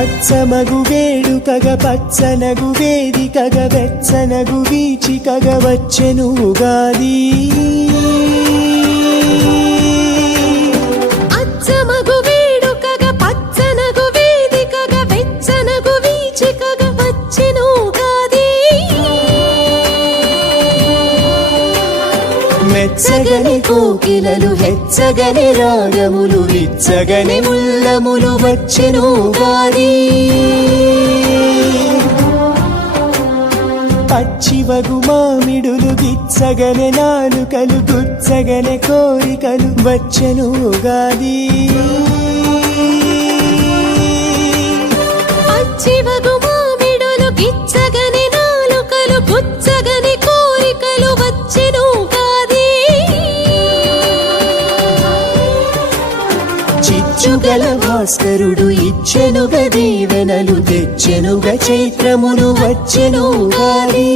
అచ్చమగు వేడుకగ పచ్చనగు వేదికగ వెచ్చనగు వీచికగ వచ్చెను ఉగాది. అచ్చమగు వేడుకగ పచ్చనగు వేదికగ వెచ్చనగు వీచికగ వచ్చెను ఉగాది. మెచ్చగని కోకిలలు హెచ్చగని రాగములు విచ్చగని ముల్లములు వచ్చెను ఉగాది. పచ్చివగు మామిడులు గిచ్చగనే నాలుకలు గుచ్చగనే కోరికలు వచ్చెను ఉగాది. పచ్చివగు మామిడులు గిచ్చగనే నాలుకలు గుచ్చగనే కోరికలు వచ్చెను ఉగాది. చిచ్చుగల భాస్కరుడు ఇచ్చెనుగ దీవెనలు తెచ్చెనుగ చైత్రమును వచ్చెను ఉగాది.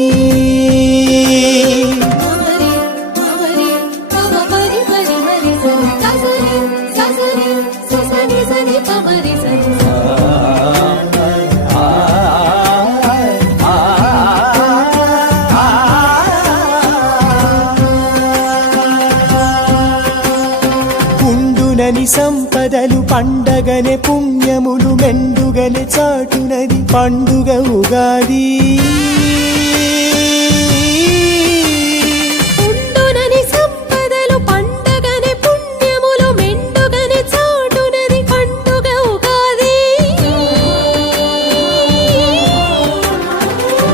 ఉండునని సంపదలు పండగనే పుణ్యములు మెండుగనే చాటునది పండుగ ఉగాది. ఉండునని సంపదలు పండగనే పుణ్యములు మెండుగనే చాటునది పండుగ ఉగాది.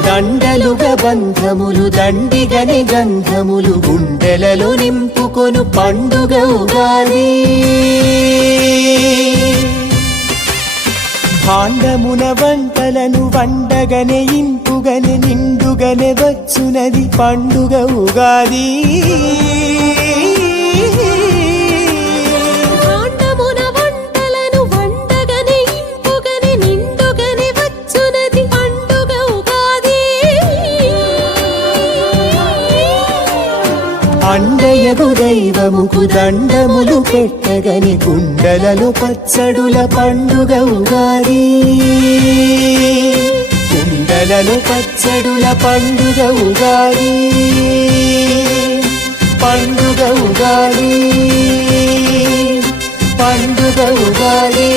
దండలుగ బంధములు దండిగని గంధములు గుండెలలో నింపుకొను పండుగ ఉగాది. భాండమున వంటలను వండగనే ఇంపుగనే నిండుగనే వచ్చునది పండుగ ఉగాది. భాండమున వంటలను వండగనే ఇంపుగనే నిండుగనే వచ్చునది పండుగ ఉగాది. అండయగు దైవముకు దండములు పెట్టగని కుండలలో పచ్చడుల పండుగ ఉగాది. కుండలలో పచ్చడుల పండుగ ఉగాది. పండుగ ఉగాది. పండుగ ఉగాది.